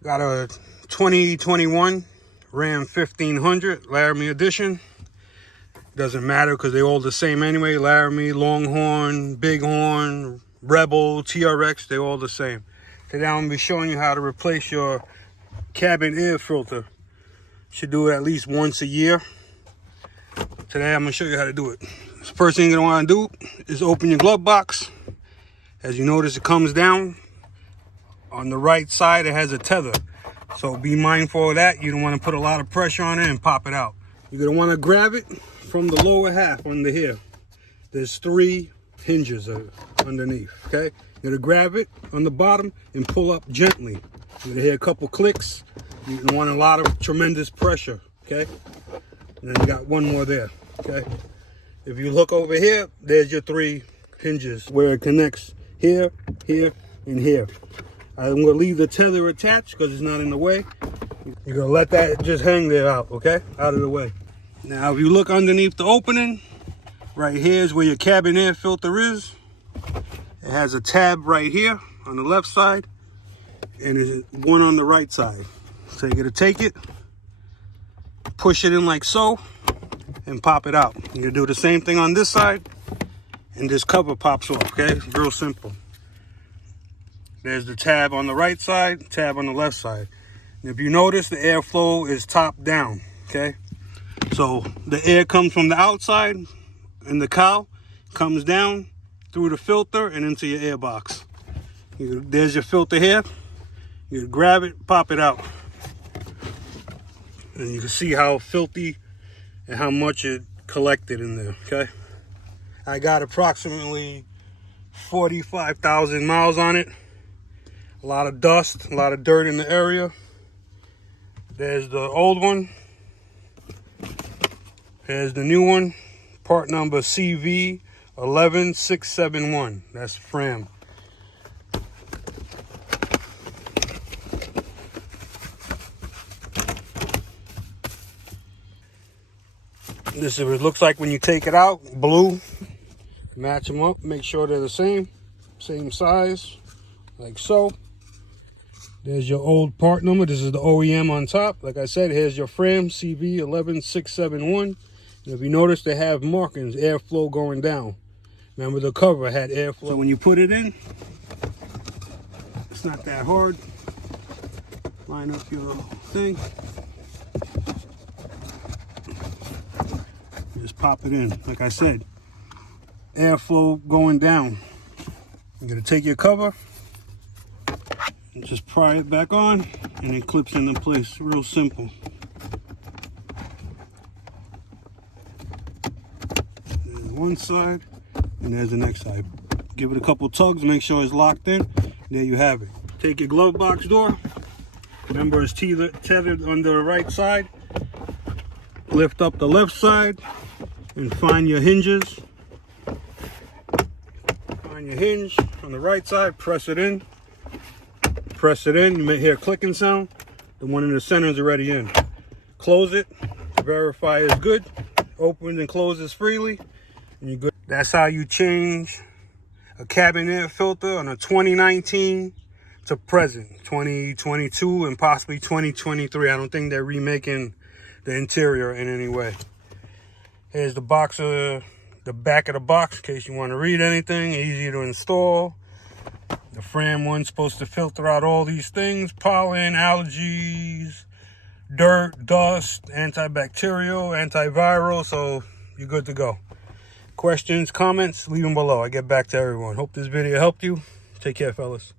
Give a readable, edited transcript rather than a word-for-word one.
Got a 2021 Ram 1500 Laramie edition. Doesn't matter because they're all the same anyway. Laramie, Longhorn, Bighorn, Rebel, TRX, they're all the same. Today I'm going to be showing you how to replace your cabin air filter. Should do it at least once a year. Today I'm going to show you how to do it. The first thing you're going to want to do is open your glove box. As you notice, it comes down. On the right side, it has a tether. So be mindful of that. You don't want to put a lot of pressure on it and pop it out. You're going to want to grab it from the lower half under here. There's 3 hinges underneath, okay? You're going to grab it on the bottom and pull up gently. You're going to hear a couple clicks. You don't want a lot of tremendous pressure, okay? And then you got one more there, okay? If you look over here, there's your 3 hinges where it connects here, here, and here. I'm going to leave the tether attached because it's not in the way. You're going to let that just hang there out, okay? Out of the way. Now, if you look underneath the opening, right here is where your cabin air filter is. It has a tab right here on the left side, and there's one on the right side. So you're going to take it, push it in like so, and pop it out. You're going to do the same thing on this side, and this cover pops off, okay? It's real simple. There's the tab on the right side, tab on the left side. And if you notice, the airflow is top down, okay? So the air comes from the outside, and the cowl comes down through the filter and into your air box. There's your filter here. You grab it, pop it out. And you can see how filthy and how much it collected in there, okay? I got approximately 45,000 miles on it. A lot of dust, a lot of dirt in the area. There's the old one. Here's the new one. Part number CV11671. That's Fram. This is what it looks like when you take it out. Blue. Match them up. Make sure they're the same size, like so. There's your old part number. This is the OEM on top. Like I said, here's your Fram CV11671. And if you notice, they have markings, airflow going down. Remember, the cover had airflow. So when you put it in, it's not that hard. Line up your thing. Just pop it in. Like I said, airflow going down. You're going to take your cover and just pry it back on, and it clips into place. Real simple. There's one side, and there's the next side. Give it a couple tugs, make sure it's locked in. There you have it. Take your glove box door. Remember, it's tethered on the right side. Lift up the left side and find your hinges. Find your hinge on the right side, press it in. Press it in, you may hear a clicking sound. The one in the center is already in. Close it, verify it's good. Opens and closes freely, and you're good. That's how you change a cabin air filter on a 2019 to present, 2022 and possibly 2023. I don't think they're remaking the interior in any way. Here's the box, the back of the box in case you want to read anything. Easy to install. The Fram one's supposed to filter out all these things: pollen, allergies, dirt, dust, antibacterial, antiviral, so you're good to go. Questions, comments, leave them below. I get back to everyone. Hope this video helped you. Take care, fellas.